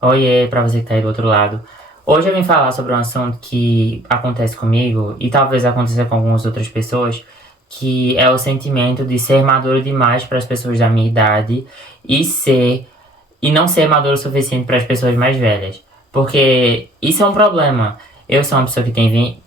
Oiê, pra você que tá aí do outro lado. Hoje eu vim falar sobre um assunto que acontece comigo e talvez aconteça com algumas outras pessoas, que é o sentimento de ser maduro demais para as pessoas da minha idade e não ser maduro o suficiente para as pessoas mais velhas. Porque isso é um problema. Eu sou uma pessoa que tem 20.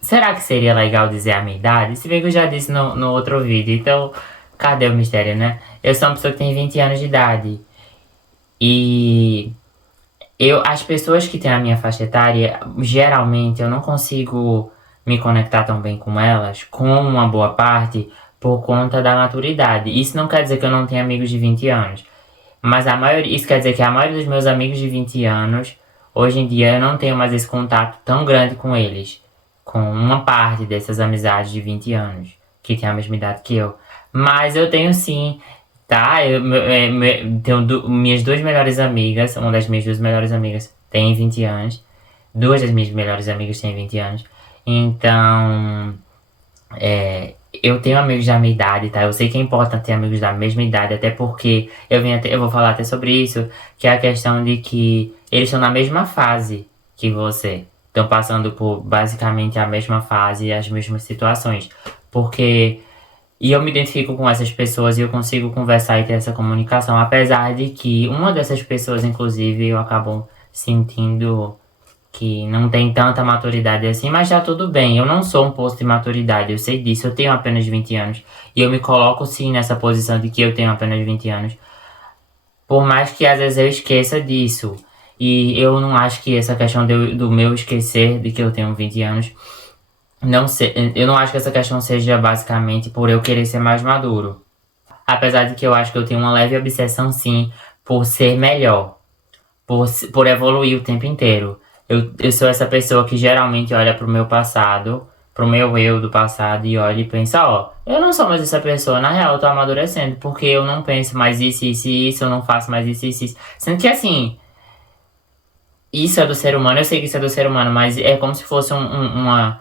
Será que seria legal dizer a minha idade? Se bem que eu já disse no outro vídeo, então cadê o mistério, né? Eu sou uma pessoa que tem 20 anos de idade. E as pessoas que têm a minha faixa etária, geralmente eu não consigo me conectar tão bem com elas, com uma boa parte, por conta da maturidade. Isso não quer dizer que eu não tenha amigos de 20 anos, mas isso quer dizer que a maioria dos meus amigos de 20 anos, hoje em dia eu não tenho mais esse contato tão grande com eles, com uma parte dessas amizades de 20 anos, que tem a mesma idade que eu. Mas eu tenho sim, tá? Tenho minhas duas melhores amigas, uma das minhas duas melhores amigas tem 20 anos, duas das minhas melhores amigas têm 20 anos, então eu tenho amigos da minha idade, tá? Eu sei que é importante ter amigos da mesma idade, até porque eu vou falar até sobre isso, que é a questão de que eles estão na mesma fase que você. Estão passando por basicamente a mesma fase e as mesmas situações. Porque e eu me identifico com essas pessoas e eu consigo conversar e ter essa comunicação, apesar de que uma dessas pessoas, inclusive, eu acabo sentindo que não tem tanta maturidade assim, mas já tudo bem. Eu não sou um posto de maturidade, eu sei disso. Eu tenho apenas 20 anos e eu me coloco sim nessa posição de que eu tenho apenas 20 anos, por mais que às vezes eu esqueça disso. E eu não acho que essa questão do meu esquecer de que eu tenho 20 anos, eu não acho que essa questão seja basicamente por eu querer ser mais maduro. Apesar de que eu acho que eu tenho uma leve obsessão sim por ser melhor, por evoluir o tempo inteiro. Eu sou essa pessoa que geralmente olha pro meu passado, pro meu eu do passado e olha e pensa, ó, eu não sou mais essa pessoa, na real eu tô amadurecendo, porque eu não penso mais isso, eu não faço mais isso. Sendo que assim, isso é do ser humano, eu sei que isso é do ser humano, mas é como se fosse uma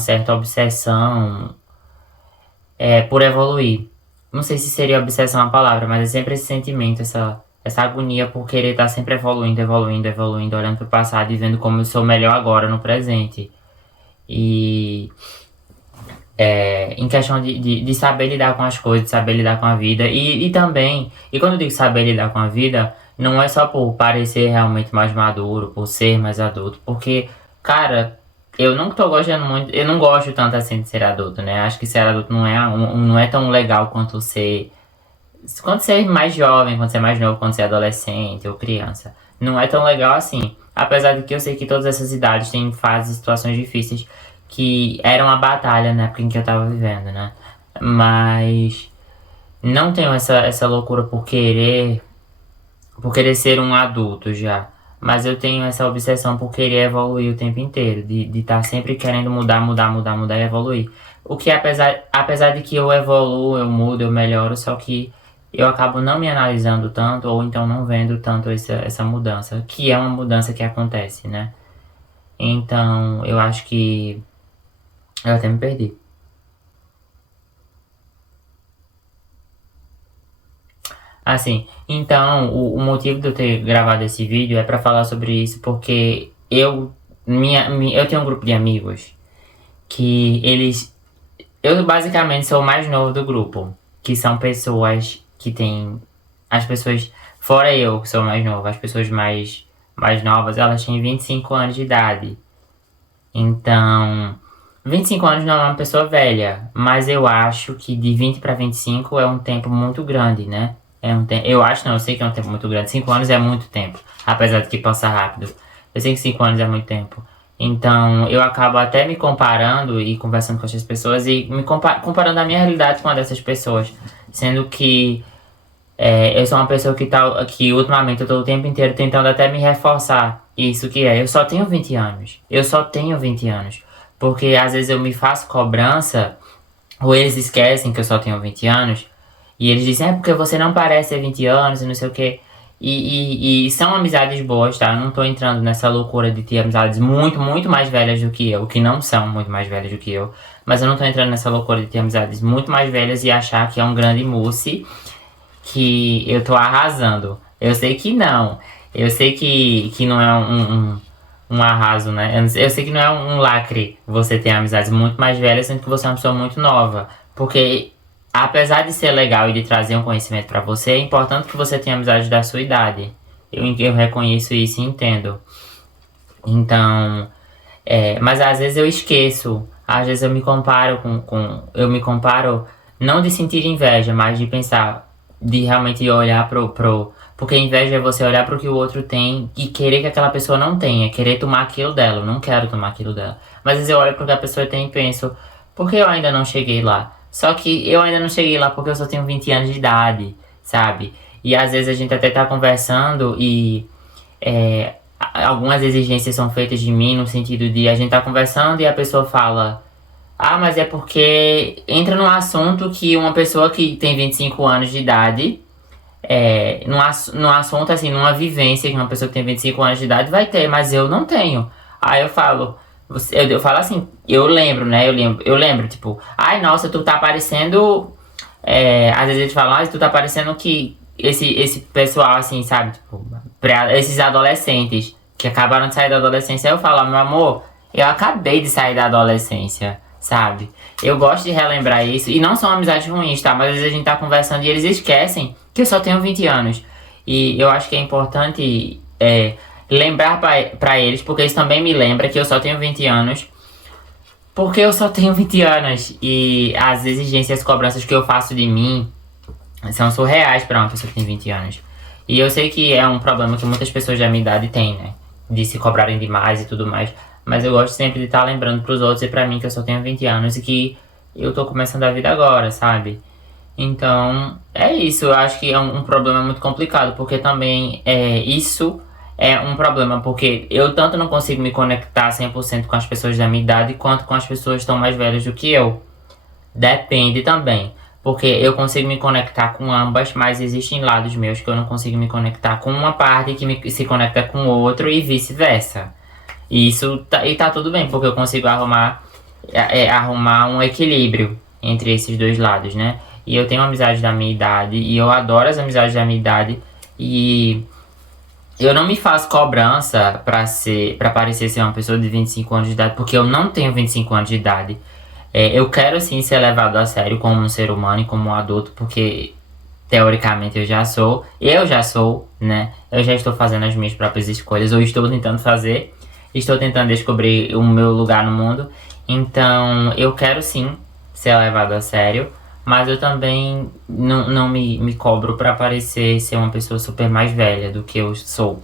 certa obsessão por evoluir. Não sei se seria obsessão a palavra, mas é sempre esse sentimento, essa agonia por querer estar sempre evoluindo, olhando para o passado e vendo como eu sou melhor agora, no presente. E em questão de saber lidar com as coisas, de saber lidar com a vida. E também, e quando eu digo saber lidar com a vida, não é só por parecer realmente mais maduro, por ser mais adulto, porque, cara, eu não tô gostando muito, eu não gosto tanto assim de ser adulto, né? Acho que ser adulto não é tão legal quando você é mais jovem, quando você é mais novo, quando você é adolescente ou criança. Não é tão legal assim. Apesar de que eu sei que todas essas idades têm fases e situações difíceis que eram a batalha na época em que eu tava vivendo, né? Mas não tenho essa loucura por querer ser um adulto já. Mas eu tenho essa obsessão por querer evoluir o tempo inteiro, de estar sempre querendo mudar e evoluir. O que apesar de que eu evoluo, eu mudo, eu melhoro, só que eu acabo não me analisando tanto, ou então não vendo tanto essa mudança, que é uma mudança que acontece, né? Então, eu acho que eu até me perdi. Assim, então, o motivo de eu ter gravado esse vídeo é pra falar sobre isso, porque eu tenho um grupo de amigos que eu basicamente sou o mais novo do grupo, que são pessoas que têm, as pessoas, fora eu que sou o mais novo, as pessoas mais novas, elas têm 25 anos de idade. Então, 25 anos não é uma pessoa velha, mas eu acho que de 20 para 25 é um tempo muito grande, né? Eu acho, não, eu sei que é um tempo muito grande. 5 anos é muito tempo, apesar de que passa rápido. Eu sei que 5 anos é muito tempo. Então, eu acabo até me comparando e conversando com essas pessoas e comparando a minha realidade com a dessas pessoas. Sendo que eu sou uma pessoa que ultimamente eu tô o tempo inteiro tentando até me reforçar isso que eu só tenho 20 anos. Eu só tenho 20 anos. Porque às vezes eu me faço cobrança, ou eles esquecem que eu só tenho 20 anos, e eles dizem, porque você não parece ter 20 anos e não sei o quê. E são amizades boas, tá? Eu não tô entrando nessa loucura de ter amizades muito, muito mais velhas do que eu, que não são muito mais velhas do que eu. Mas eu não tô entrando nessa loucura de ter amizades muito mais velhas e achar que é um grande mousse que eu tô arrasando. Eu sei que não. Eu sei que não é um arraso, né? Eu sei que não é um lacre você ter amizades muito mais velhas, sendo que você é uma pessoa muito nova. Porque, apesar de ser legal e de trazer um conhecimento pra você, é importante que você tenha amizades da sua idade. Eu reconheço isso e entendo. Então, mas às vezes eu esqueço. Às vezes eu me comparo eu me comparo não de sentir inveja, mas de pensar, de realmente olhar porque inveja é você olhar pro que o outro tem e querer que aquela pessoa não tenha, querer tomar aquilo dela. Eu não quero tomar aquilo dela. Mas às vezes eu olho pro que a pessoa tem e penso, por que eu ainda não cheguei lá? Só que eu ainda não cheguei lá porque eu só tenho 20 anos de idade, sabe? E às vezes a gente até tá conversando e algumas exigências são feitas de mim no sentido de a gente tá conversando e a pessoa fala, ah, mas é porque entra num assunto que uma pessoa que tem 25 anos de idade, num assunto assim, numa vivência que uma pessoa que tem 25 anos de idade vai ter, mas eu não tenho. Aí eu falo, eu falo assim, eu lembro, né? Eu lembro, tipo, ai nossa, tu tá parecendo. Às vezes eles falam, ah, tu tá parecendo que esse pessoal, assim, sabe? Tipo, esses adolescentes que acabaram de sair da adolescência. Aí eu falo, meu amor, eu acabei de sair da adolescência, sabe? Eu gosto de relembrar isso. E não são amizades ruins, tá? Mas às vezes a gente tá conversando e eles esquecem que eu só tenho 20 anos. E eu acho que é importante lembrar pra eles, porque isso também me lembra que eu só tenho 20 anos. Porque eu só tenho 20 anos e as exigências e as cobranças que eu faço de mim são surreais para uma pessoa que tem 20 anos. E eu sei que é um problema que muitas pessoas da minha idade têm, né? De se cobrarem demais e tudo mais. Mas eu gosto sempre de estar lembrando pros outros e pra mim que eu só tenho 20 anos e que eu tô começando a vida agora, sabe? Então, é isso. Eu acho que é um problema muito complicado, porque também isso é um problema, porque eu tanto não consigo me conectar 100% com as pessoas da minha idade, quanto com as pessoas que estão mais velhas do que eu. Depende também, porque eu consigo me conectar com ambas, mas existem lados meus que eu não consigo me conectar com uma parte que se conecta com o outro e vice-versa. E tá tudo bem, porque eu consigo arrumar um equilíbrio entre esses dois lados, né? E eu tenho amizades da minha idade, e eu adoro as amizades da minha idade, e eu não me faço cobrança pra parecer ser uma pessoa de 25 anos de idade, porque eu não tenho 25 anos de idade. Eu quero sim ser levado a sério como um ser humano e como um adulto, porque teoricamente eu já sou, né? Eu já estou fazendo as minhas próprias escolhas, ou estou tentando fazer, estou tentando descobrir o meu lugar no mundo. Então eu quero sim ser levado a sério, mas eu também não me cobro pra parecer ser uma pessoa super mais velha do que eu sou.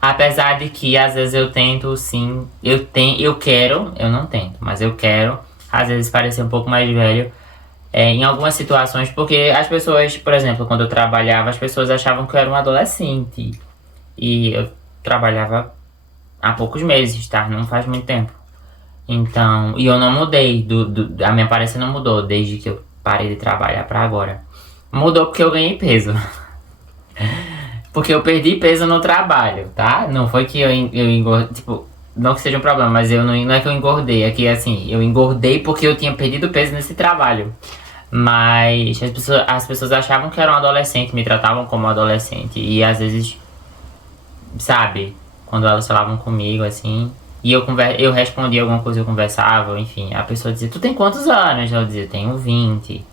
Apesar de que às vezes eu tento sim, eu não tento, mas eu quero às vezes parecer um pouco mais velho em algumas situações, porque as pessoas, por exemplo, quando eu trabalhava, as pessoas achavam que eu era um adolescente. E eu trabalhava há poucos meses, tá? Não faz muito tempo. Então, e eu não mudei, a minha aparência não mudou desde que eu parei de trabalhar pra agora. Mudou porque eu ganhei peso. Porque eu perdi peso no trabalho, tá? Não foi que eu engordei, tipo, não que seja um problema, mas não é que eu engordei, é que assim, eu engordei porque eu tinha perdido peso nesse trabalho. Mas as pessoas achavam que eu era um adolescente, me tratavam como um adolescente. E às vezes, sabe, quando elas falavam comigo, assim, e eu respondia alguma coisa, eu conversava, enfim, a pessoa dizia, tu tem quantos anos? Eu dizia, tenho 20.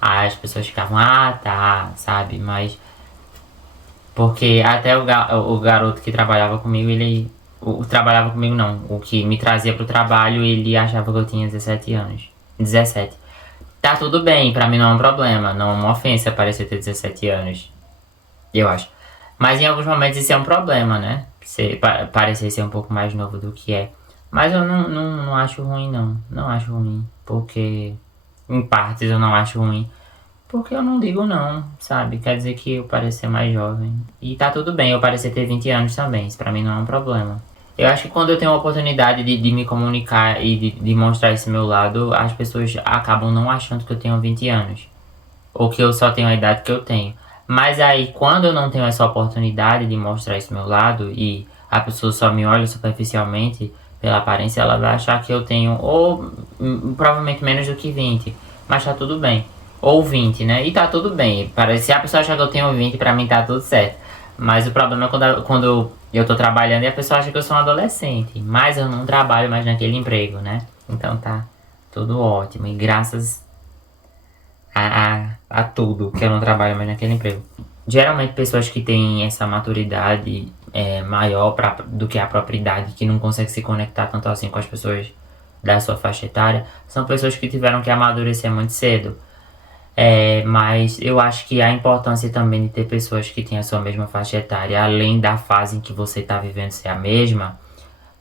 Aí as pessoas ficavam, ah, tá, sabe, mas... Porque até o garoto que trabalhava comigo, trabalhava comigo não, o que me trazia pro trabalho, ele achava que eu tinha 17 anos. 17. Tá tudo bem, pra mim não é um problema, não é uma ofensa parecer ter 17 anos. Eu acho. Mas em alguns momentos isso é um problema, né? Parecer ser um pouco mais novo do que é. Mas eu não acho ruim, não. Não acho ruim. Porque, em partes, eu não acho ruim. Porque eu não digo não, sabe? Quer dizer que eu pareço ser mais jovem. E tá tudo bem eu parecer ter 20 anos também. Isso pra mim não é um problema. Eu acho que quando eu tenho a oportunidade de me comunicar e de mostrar esse meu lado, as pessoas acabam não achando que eu tenho 20 anos. Ou que eu só tenho a idade que eu tenho. Mas aí, quando eu não tenho essa oportunidade de mostrar esse meu lado e a pessoa só me olha superficialmente pela aparência, ela vai achar que eu tenho ou provavelmente menos do que 20. Mas tá tudo bem. Ou 20, né? E tá tudo bem. Se a pessoa achar que eu tenho 20, pra mim tá tudo certo. Mas o problema é quando eu tô trabalhando e a pessoa acha que eu sou um adolescente. Mas eu não trabalho mais naquele emprego, né? Então tá tudo ótimo. E graças a tudo que eu não trabalho mais naquele emprego. Geralmente pessoas que têm essa maturidade maior do que a própria idade, que não conseguem se conectar tanto assim com as pessoas da sua faixa etária, são pessoas que tiveram que amadurecer muito cedo. Mas eu acho que a importância também de ter pessoas que têm a sua mesma faixa etária, além da fase em que você está vivendo ser a mesma,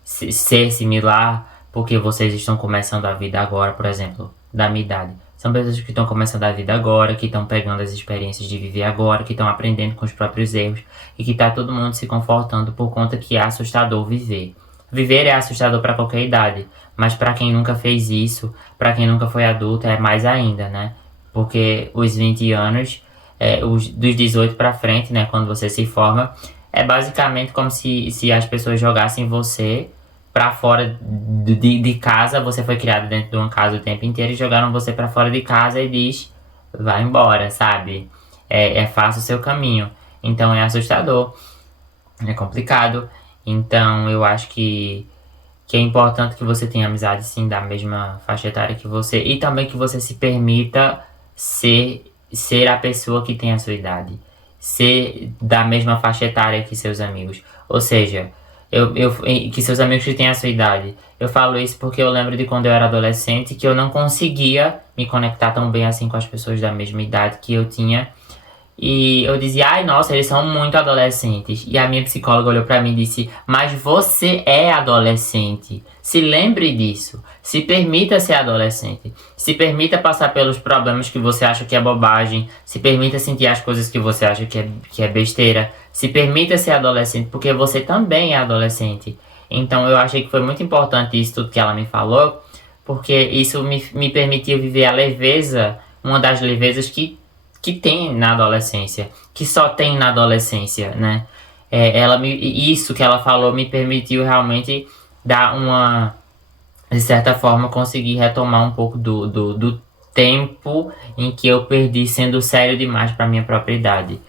ser similar, porque vocês estão começando a vida agora, por exemplo, da minha idade. São pessoas que estão começando a vida agora, que estão pegando as experiências de viver agora, que estão aprendendo com os próprios erros e que tá todo mundo se confortando por conta que é assustador viver. Viver é assustador para qualquer idade, mas para quem nunca fez isso, para quem nunca foi adulto, é mais ainda, né? Porque os 20 anos, dos 18 para frente, né, quando você se forma, é basicamente como se as pessoas jogassem você pra fora de casa. Você foi criado dentro de uma casa o tempo inteiro e jogaram você pra fora de casa e diz, vai embora, sabe? Faça o seu caminho. Então é assustador, é complicado. Então eu acho que é importante que você tenha amizade sim da mesma faixa etária que você e também que você se permita ser a pessoa que tem a sua idade, ser da mesma faixa etária que seus amigos. Ou seja, que seus amigos que têm a sua idade. Eu falo isso porque eu lembro de quando eu era adolescente que eu não conseguia me conectar tão bem assim com as pessoas da mesma idade que eu tinha. E eu dizia, ai, nossa, eles são muito adolescentes. E a minha psicóloga olhou pra mim e disse, mas você é adolescente. Se lembre disso. Se permita ser adolescente. Se permita passar pelos problemas que você acha que é bobagem. Se permita sentir as coisas que você acha que é besteira. Se permita ser adolescente, porque você também é adolescente. Então eu achei que foi muito importante isso tudo que ela me falou, porque isso me permitiu viver a leveza, uma das levezas que tem na adolescência, que só tem na adolescência, né? Isso que ela falou me permitiu realmente dar de certa forma, conseguir retomar um pouco do tempo em que eu perdi sendo sério demais para minha própria idade.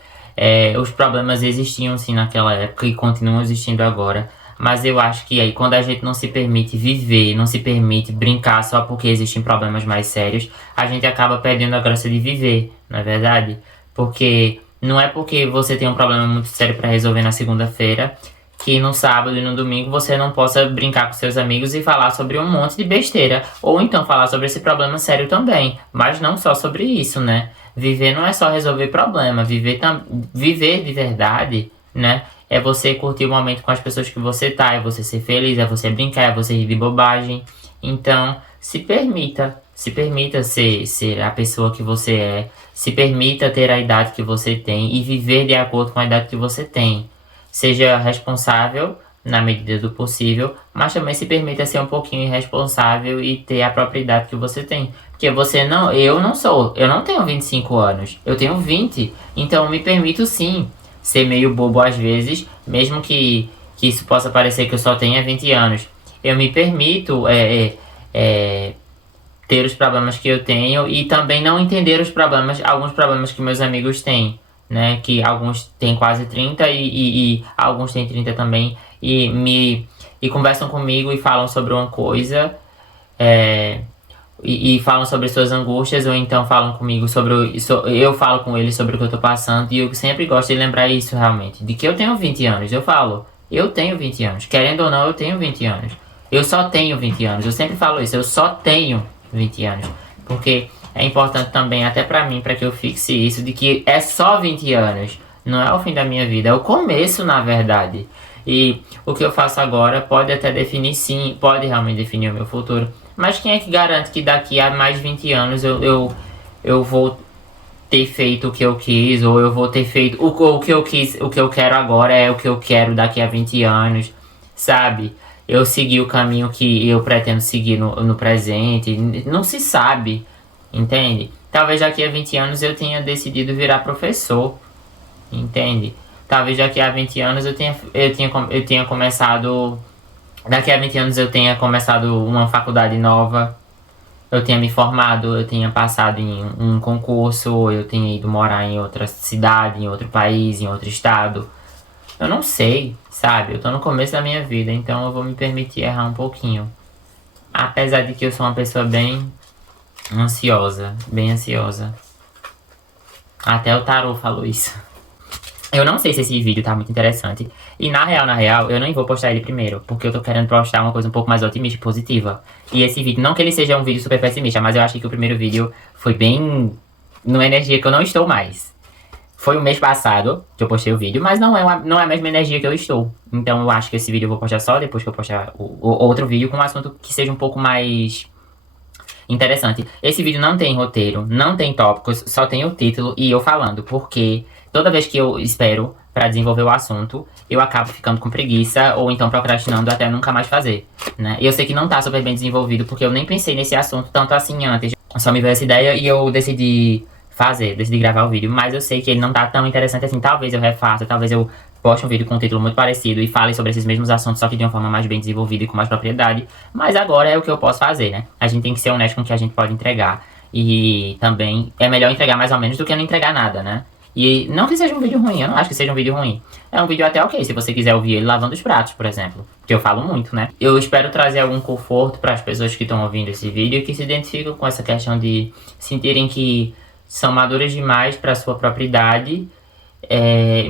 Os problemas existiam sim naquela época e continuam existindo agora. Mas eu acho que aí quando a gente não se permite viver, não se permite brincar só porque existem problemas mais sérios, a gente acaba perdendo a graça de viver, não é verdade? Porque não é porque você tem um problema muito sério para resolver na segunda-feira que no sábado e no domingo você não possa brincar com seus amigos e falar sobre um monte de besteira. Ou então falar sobre esse problema sério também. Mas não só sobre isso, né? Viver não é só resolver problema. Viver de verdade, né? É você curtir o momento com as pessoas que você tá. É você ser feliz, é você brincar, é você rir de bobagem. Então, se permita. Se permita ser a pessoa que você é. Se permita ter a idade que você tem e viver de acordo com a idade que você tem. Seja responsável na medida do possível, mas também se permita ser um pouquinho irresponsável e ter a própria idade que você tem. Porque eu não tenho 25 anos, eu tenho 20. Então eu me permito sim ser meio bobo às vezes, mesmo que isso possa parecer que eu só tenha 20 anos. Eu me permito ter os problemas que eu tenho e também não entender alguns problemas que meus amigos têm, né? Que alguns têm quase 30 e alguns têm 30 também e conversam comigo e falam sobre uma coisa e falam sobre suas angústias ou então falam comigo eu falo com eles sobre o que eu tô passando e eu sempre gosto de lembrar isso realmente, de que eu tenho 20 anos, eu tenho 20 anos, querendo ou não eu tenho 20 anos, eu só tenho 20 anos, eu sempre falo isso, eu só tenho 20 anos, porque é importante também, até pra mim, pra que eu fixe isso, de que é só 20 anos, não é o fim da minha vida, é o começo, na verdade. E o que eu faço agora pode até definir, sim, pode realmente definir o meu futuro, mas quem é que garante que daqui a mais 20 anos eu vou ter feito o que eu quis, ou eu vou ter feito o que eu quis, o que eu quero agora é o que eu quero daqui a 20 anos, sabe? Eu segui o caminho que eu pretendo seguir no presente, não se sabe. Entende? Talvez daqui a 20 anos eu tenha decidido virar professor. Entende? Talvez daqui a 20 anos eu tenha começado. Daqui a 20 anos eu tenha começado uma faculdade nova. Eu tenha me formado, eu tenha passado em um concurso, eu tenha ido morar em outra cidade, em outro país, em outro estado. Eu não sei, sabe? Eu tô no começo da minha vida, então eu vou me permitir errar um pouquinho. Apesar de que eu sou uma pessoa bem ansiosa, bem ansiosa. Até o tarô falou isso. Eu não sei se esse vídeo tá muito interessante. E na real, eu nem vou postar ele primeiro. Porque eu tô querendo postar uma coisa um pouco mais otimista e positiva. E esse vídeo, não que ele seja um vídeo super pessimista, mas eu achei que o primeiro vídeo foi bem numa energia que eu não estou mais. Foi o mês passado que eu postei o vídeo, mas não é a mesma energia que eu estou. Então eu acho que esse vídeo eu vou postar só depois que eu postar o outro vídeo com um assunto que seja um pouco mais interessante. Esse vídeo não tem roteiro, não tem tópicos, só tem o título e eu falando, porque toda vez que eu espero pra desenvolver o assunto, eu acabo ficando com preguiça ou então procrastinando até nunca mais fazer, né? E eu sei que não tá super bem desenvolvido porque eu nem pensei nesse assunto tanto assim antes. Só me veio essa ideia e eu decidi gravar o vídeo, mas eu sei que ele não tá tão interessante assim. Talvez eu refaça, talvez eu poste um vídeo com um título muito parecido e fale sobre esses mesmos assuntos, só que de uma forma mais bem desenvolvida e com mais propriedade. Mas agora é o que eu posso fazer, né? A gente tem que ser honesto com o que a gente pode entregar. E também é melhor entregar mais ou menos do que não entregar nada, né? E não que seja um vídeo ruim, eu não acho que seja um vídeo ruim. É um vídeo até ok, se você quiser ouvir ele lavando os pratos, por exemplo. Que eu falo muito, né? Eu espero trazer algum conforto para as pessoas que estão ouvindo esse vídeo e que se identificam com essa questão de sentirem que são maduras demais para sua própria idade,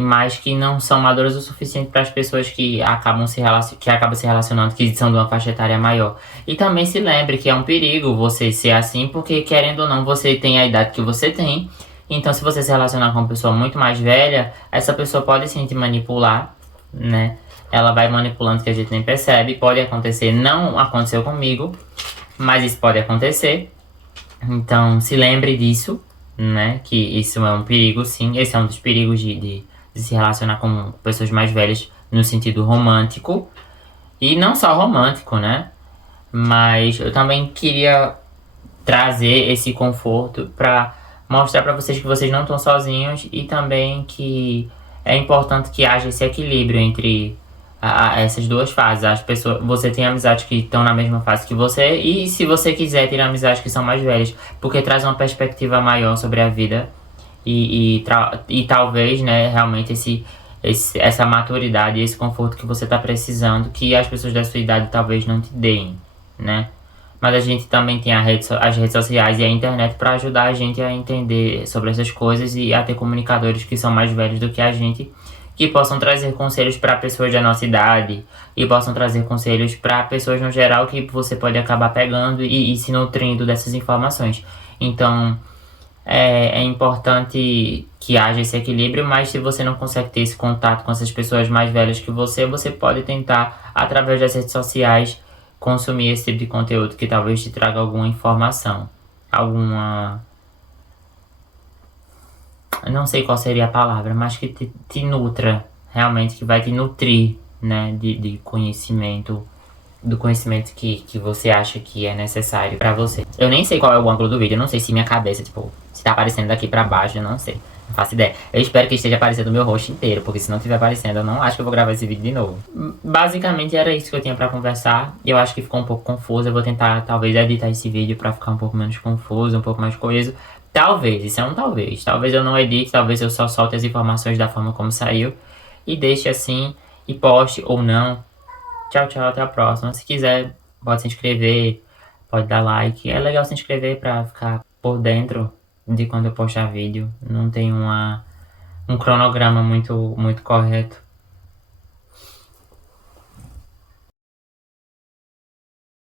mas que não são maduras o suficiente para as pessoas que acabam se relacionando, que são de uma faixa etária maior. E também se lembre que é um perigo você ser assim, porque querendo ou não, você tem a idade que você tem. Então, se você se relacionar com uma pessoa muito mais velha, essa pessoa pode sim te manipular, né? Ela vai manipulando que a gente nem percebe. Pode acontecer, não aconteceu comigo, mas isso pode acontecer. Então, se lembre disso, né? Que isso é um perigo, sim. Esse é um dos perigos de se relacionar com pessoas mais velhas no sentido romântico. E não só romântico, né? Mas eu também queria trazer esse conforto para mostrar para vocês que vocês não estão sozinhos e também que é importante que haja esse equilíbrio entre essas duas fases. As pessoas, você tem amizades que estão na mesma fase que você e se você quiser ter amizades que são mais velhas, porque traz uma perspectiva maior sobre a vida e talvez, né, realmente essa maturidade, esse conforto que você está precisando, que as pessoas da sua idade talvez não te deem, né? Mas a gente também tem as redes sociais e a internet para ajudar a gente a entender sobre essas coisas e a ter comunicadores que são mais velhos do que a gente, que possam trazer conselhos para pessoas da nossa idade e possam trazer conselhos para pessoas no geral que você pode acabar pegando e se nutrindo dessas informações. Então, é importante que haja esse equilíbrio, mas se você não consegue ter esse contato com essas pessoas mais velhas que você pode tentar, através das redes sociais, consumir esse tipo de conteúdo que talvez te traga alguma informação, alguma... Eu não sei qual seria a palavra, mas que te nutra, realmente, que vai te nutrir, né, de conhecimento, do conhecimento que você acha que é necessário pra você. Eu nem sei qual é o ângulo do vídeo, eu não sei se minha cabeça, tipo, se tá aparecendo daqui pra baixo, eu não sei. Não faço ideia. Eu espero que esteja aparecendo o meu rosto inteiro, porque se não estiver aparecendo, eu não acho que eu vou gravar esse vídeo de novo. Basicamente era isso que eu tinha pra conversar. Eu acho que ficou um pouco confuso. Eu vou tentar, talvez, editar esse vídeo pra ficar um pouco menos confuso, um pouco mais coeso. Talvez, isso é um talvez. Talvez eu não edite, talvez eu só solte as informações da forma como saiu. E deixe assim, e poste ou não. Tchau, tchau, até a próxima. Se quiser, pode se inscrever, pode dar like. É legal se inscrever pra ficar por dentro de quando eu postar vídeo. Não tem um cronograma muito correto.